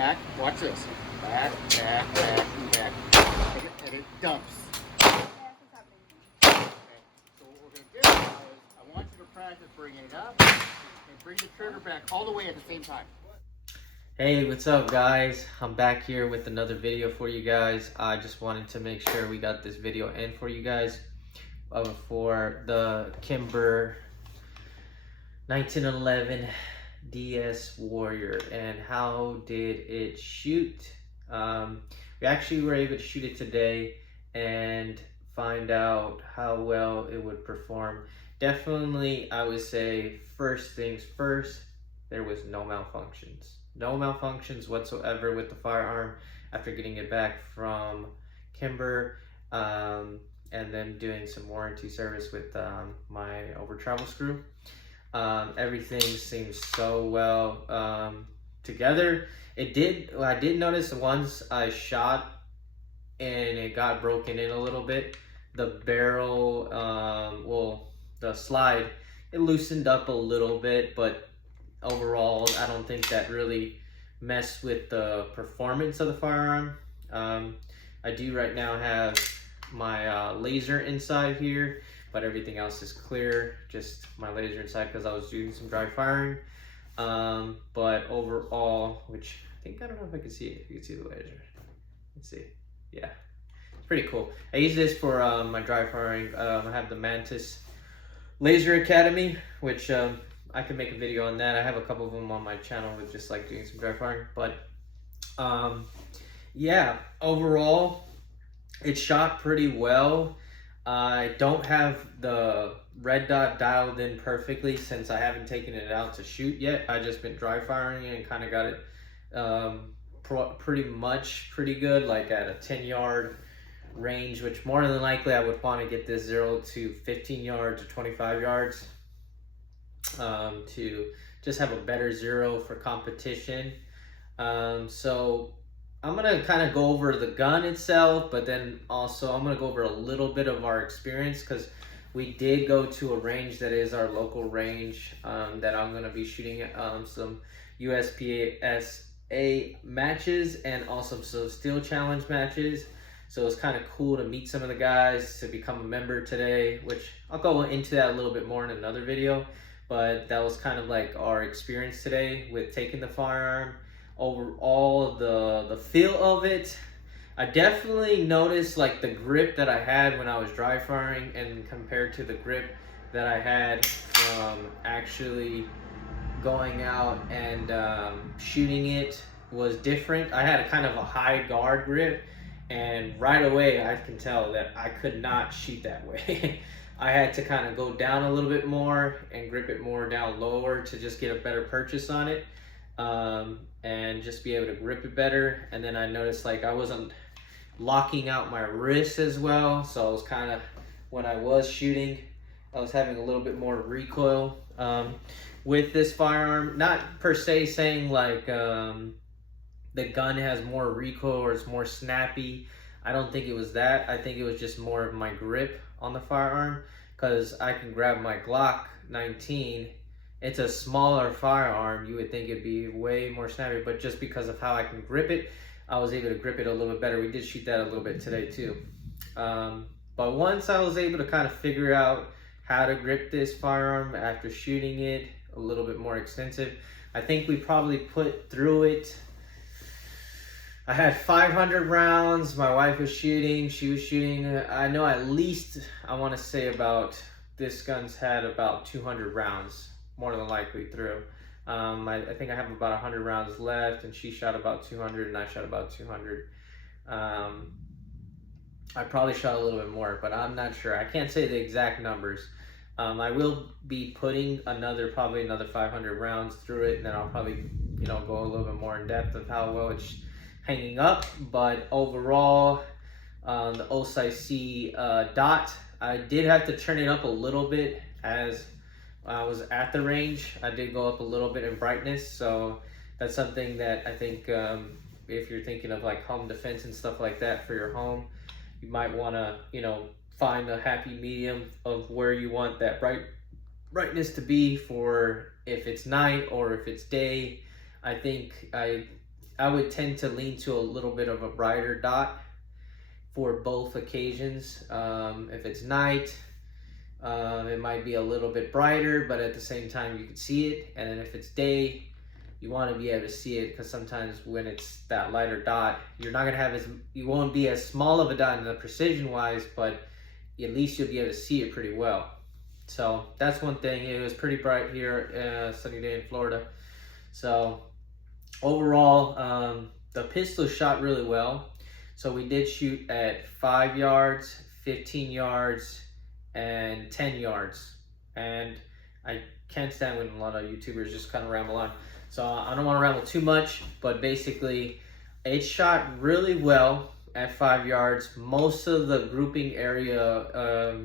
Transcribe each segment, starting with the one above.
back, watch this. Back, back, back, back. And it dumps. Okay, so what we're going to do now is I want you to practice bringing it up and bring the trigger back all the way at the same time. Hey, what's up guys? I'm back here with another video for you guys. I just wanted to make sure we got this video in for you guys for the Kimber 1911 DS Warrior and how did it shoot. We actually were able to shoot it today and find out how well it would perform. Definitely, I would say first things first, there was no malfunctions. No malfunctions whatsoever with the firearm after getting it back from Kimber and then doing some warranty service with my over travel screw. Everything seems so well together. I did notice once I shot and it got broken in a little bit, the barrel, the slide, it loosened up a little bit, but overall I don't think that really messed with the performance of the firearm. I do right now have my laser inside here, but everything else is clear, just my laser inside because I was doing some dry firing. But overall, which I don't know if I can see it, if you can see the laser. Let's see. Yeah, it's pretty cool. I use this for my dry firing. I have the Mantis Laser Academy, which I can make a video on that. I have a couple of them on my channel with just like doing some dry firing. But yeah, overall, it shot pretty well. I don't have the red dot dialed in perfectly since I haven't taken it out to shoot yet. I just been dry firing it and kind of got it pretty good, like at a 10-yard range, which more than likely I would want to get this 0 to 15 yards or 25 yards to just have a better zero for competition. So I'm gonna kind of go over the gun itself, but then also I'm gonna go over a little bit of our experience because we did go to a range that is our local range that I'm gonna be shooting some USPSA matches and also some Steel Challenge matches. So it's kind of cool to meet some of the guys, to become a member today, which I'll go into that a little bit more in another video. But that was kind of like our experience today with taking the firearm. Overall, the feel of it, I definitely noticed like the grip that I had when I was dry firing and compared to the grip that I had from actually going out and shooting it was different. I had a kind of a high guard grip, and right away I can tell that I could not shoot that way. I had to kind of go down a little bit more and grip it more down lower to just get a better purchase on it and just be able to grip it better. And then I noticed like I wasn't locking out my wrist as well, so I was kind of, when I was shooting, I was having a little bit more recoil with this firearm. Not per se saying like the gun has more recoil or it's more snappy. I don't think it was that. I think it was just more of my grip on the firearm, because I can grab my Glock 19. It's a smaller firearm. You would think it'd be way more snappy, but just because of how I can grip it, I was able to grip it a little bit better. We did shoot that a little bit today too. But once I was able to kind of figure out how to grip this firearm after shooting it a little bit more extensive, I think we probably put through it, I had 500 rounds. My wife was shooting. She was shooting. I know at least, I want to say about, this gun's had about 200 rounds, more than likely through. I think I have about 100 rounds left, and she shot about 200, and I shot about 200. I probably shot a little bit more, but I'm not sure. I can't say the exact numbers. I will be putting probably another 500 rounds through it, and then I'll probably, go a little bit more in depth of how well it's hanging up. But overall, the OSIC dot, I did have to turn it up a little bit as I was at the range. I did go up a little bit in brightness, so that's something that I think if you're thinking of like home defense and stuff like that for your home, you might want to find a happy medium of where you want that brightness to be for if it's night or if it's day. I think I I would tend to lean to a little bit of a brighter dot for both occasions. If it's night, it might be a little bit brighter, but at the same time you can see it. And then if it's day, you want to be able to see it, because sometimes when it's that lighter dot, you're not gonna have you won't be as small of a dot in the precision wise, but at least you'll be able to see it pretty well. So that's one thing. It was pretty bright here, sunny day in Florida. So overall, the pistol shot really well. So we did shoot at 5 yards, 15 yards, and 10 yards. And I can't stand when a lot of YouTubers just kind of ramble on. So I don't want to ramble too much, but basically it shot really well at 5 yards. Most of the grouping area,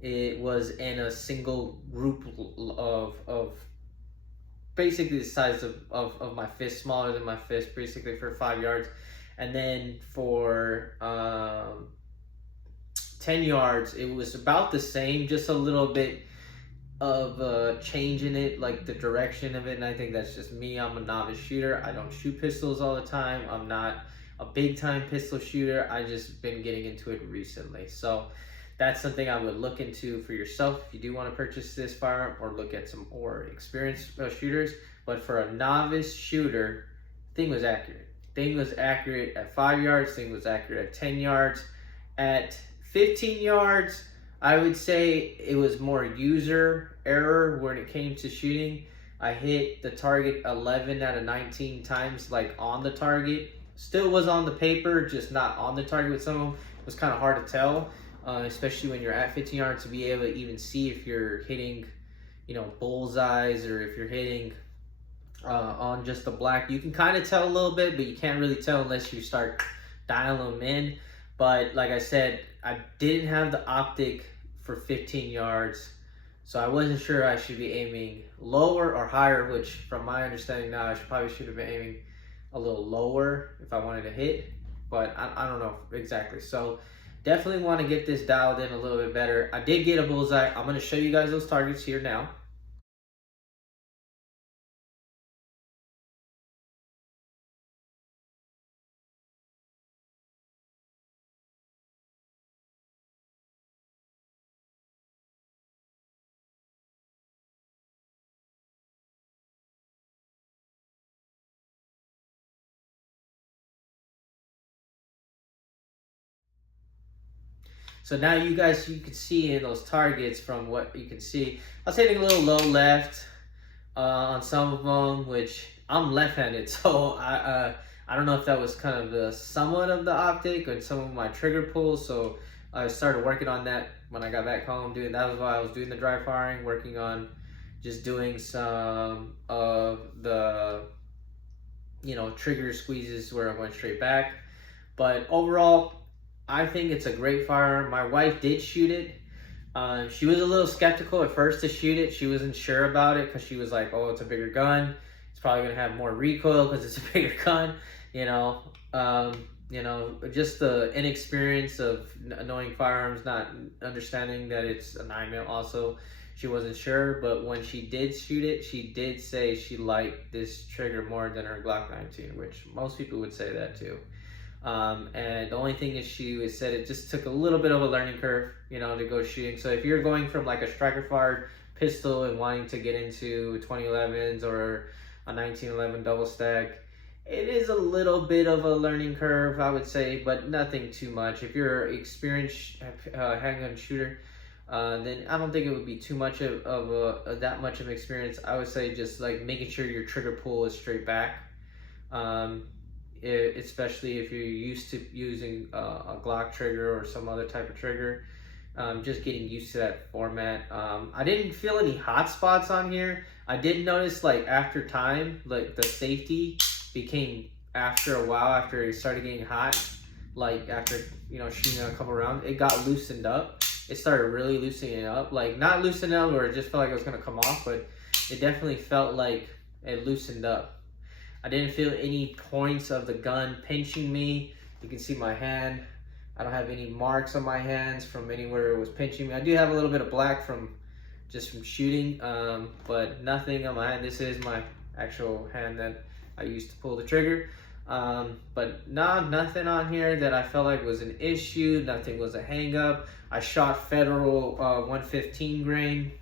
it was in a single group of basically the size of my fist, smaller than my fist, basically for 5 yards. And then for 10 yards, it was about the same, just a little bit of a change in it, like the direction of it. And I think that's just me. I'm a novice shooter. I don't shoot pistols all the time. I'm not a big time pistol shooter. I just been getting into it recently. So that's something I would look into for yourself if you do want to purchase this firearm, or look at some more experienced shooters. But for a novice shooter, thing was accurate. Thing was accurate at 5 yards. Thing was accurate at 10 yards. At 15 yards, I would say it was more user error when it came to shooting. I hit the target 11 out of 19 times, like on the target. Still was on the paper, just not on the target with some of them. It was kind of hard to tell, especially when you're at 15 yards, to be able to even see if you're hitting, bullseyes, or if you're hitting on just the black. You can kind of tell a little bit, but you can't really tell unless you start dialing them in. But like I said, I didn't have the optic for 15 yards, so I wasn't sure I should be aiming lower or higher, which from my understanding now, I probably should have been aiming a little lower if I wanted to hit, but I don't know exactly. So definitely want to get this dialed in a little bit better. I did get a bullseye. I'm going to show you guys those targets here now. So now you can see in those targets, from what you can see, I was hitting a little low left on some of them, which I'm left-handed, so I don't know if that was kind of the somewhat of the optic and some of my trigger pulls. So I started working on that when I got back home. That was why I was doing the dry firing, working on just doing some of the trigger squeezes where I went straight back. But overall, I think it's a great firearm. My wife did shoot it. She was a little skeptical at first to shoot it. She wasn't sure about it because she was like, "Oh, it's a bigger gun. It's probably gonna have more recoil because it's a bigger gun." Just the inexperience of knowing firearms, not understanding that it's a 9mm. Also, she wasn't sure. But when she did shoot it, she did say she liked this trigger more than her Glock 19, which most people would say that too. And the only thing is, she said it just took a little bit of a learning curve, to go shooting. So if you're going from like a striker fired pistol and wanting to get into 2011s or a 1911 double stack, it is a little bit of a learning curve, I would say, but nothing too much. If you're an experienced handgun shooter, then I don't think it would be too much of that much of experience. I would say just like making sure your trigger pull is straight back. Especially if you're used to using a Glock trigger or some other type of trigger, just getting used to that format. I didn't feel any hot spots on here. I did notice, like, after time, like the safety became, after a while, after it started getting hot, like after shooting a couple rounds, it got loosened up. It started really loosening up, like not loosening up where it just felt like it was gonna come off, but it definitely felt like it loosened up. I didn't feel any points of the gun pinching me. You can see my hand. I don't have any marks on my hands from anywhere it was pinching me. I do have a little bit of black from shooting, but nothing on my hand. This is my actual hand that I used to pull the trigger. But nothing on here that I felt like was an issue. Nothing was a hang up. I shot federal 115 grain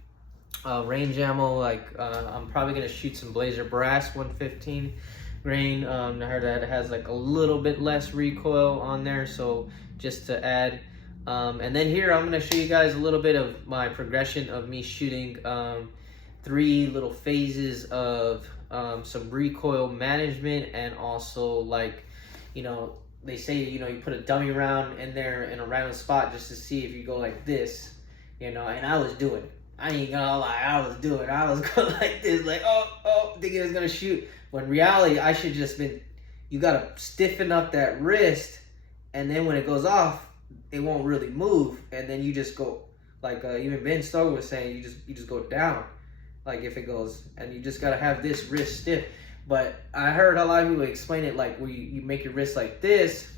range ammo. Like I'm probably gonna shoot some Blazer Brass 115 grain. I heard that it has like a little bit less recoil on there, so just to add. And then here I'm gonna show you guys a little bit of my progression of me shooting 3 little phases of some recoil management, and also, like, you know, they say, you know, you put a dummy round in there in a random spot just to see if you go like this, you know, and I was doing it. I ain't gonna lie, I was going like this, like, oh, thinking I was gonna shoot. When in reality, I should just been, you gotta stiffen up that wrist, and then when it goes off, it won't really move, and then you just go, like even Ben Stoker was saying, you just go down, like if it goes, and you just gotta have this wrist stiff. But I heard a lot of people explain it like where you make your wrist like this,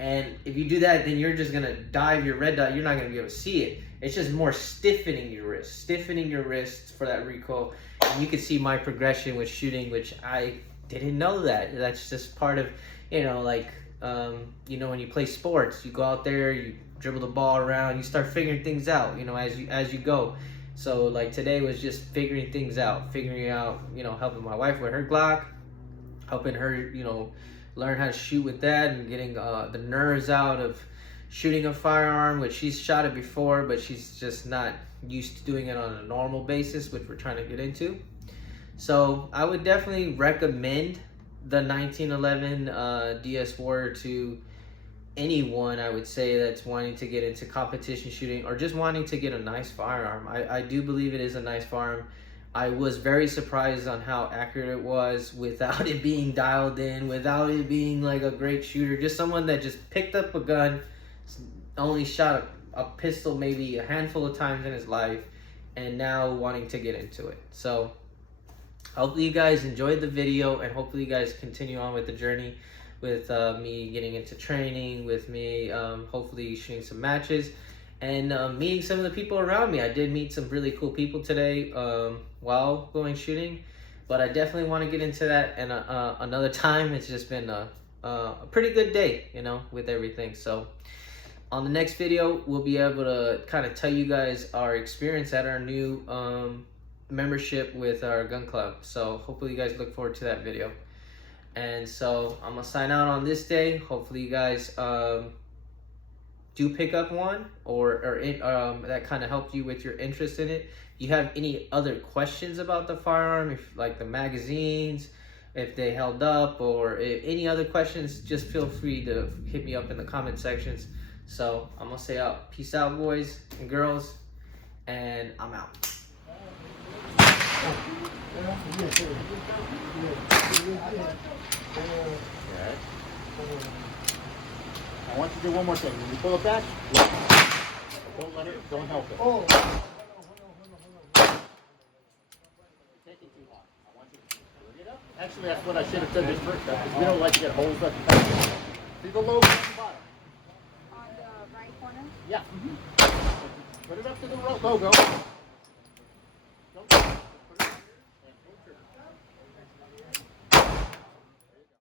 and if you do that, then you're just gonna dive your red dot, you're not gonna be able to see it. It's just more stiffening your wrist for that recoil. And you can see my progression with shooting, which I didn't know that. That's just part of, you know, like, you know, when you play sports, you go out there, you dribble the ball around, you start figuring things out, you know, as you go. So like today was just figuring things out, you know, helping my wife with her Glock, helping her, you know, learn how to shoot with that, and getting the nerves out of shooting a firearm, which she's shot it before, but she's just not used to doing it on a normal basis, which we're trying to get into. So I would definitely recommend the 1911 DS Warrior to anyone, I would say, that's wanting to get into competition shooting or just wanting to get a nice firearm. I do believe it is a nice firearm. I was very surprised on how accurate it was without it being dialed in, without it being like a great shooter. Just someone that just picked up a gun, only shot a pistol maybe a handful of times in his life, and now wanting to get into it. So hopefully you guys enjoyed the video, and hopefully you guys continue on with the journey with me getting into training, with me hopefully shooting some matches, and meeting some of the people around me. I did meet some really cool people today while going shooting, but I definitely want to get into that and another time. It's just been a pretty good day, you know, with everything. So on the next video, we'll be able to kind of tell you guys our experience at our new membership with our gun club. So hopefully you guys look forward to that video. And so I'm gonna sign out on this day. Hopefully you guys do pick up one, or that kind of helped you with your interest in it. If you have any other questions about the firearm, if like the magazines, if they held up, or any other questions, just feel free to hit me up in the comment sections. So I'm gonna say out. Peace out, boys and girls, and I'm out. I want you to do one more thing. When you pull it back, don't let it, don't help it. Oh. Take it too hard. I want you to bring it up. Actually, that's what I should have said this first time, because we don't like to get holes at the top. See the logo at the bottom? On the right corner? Yeah. Put it up to the logo.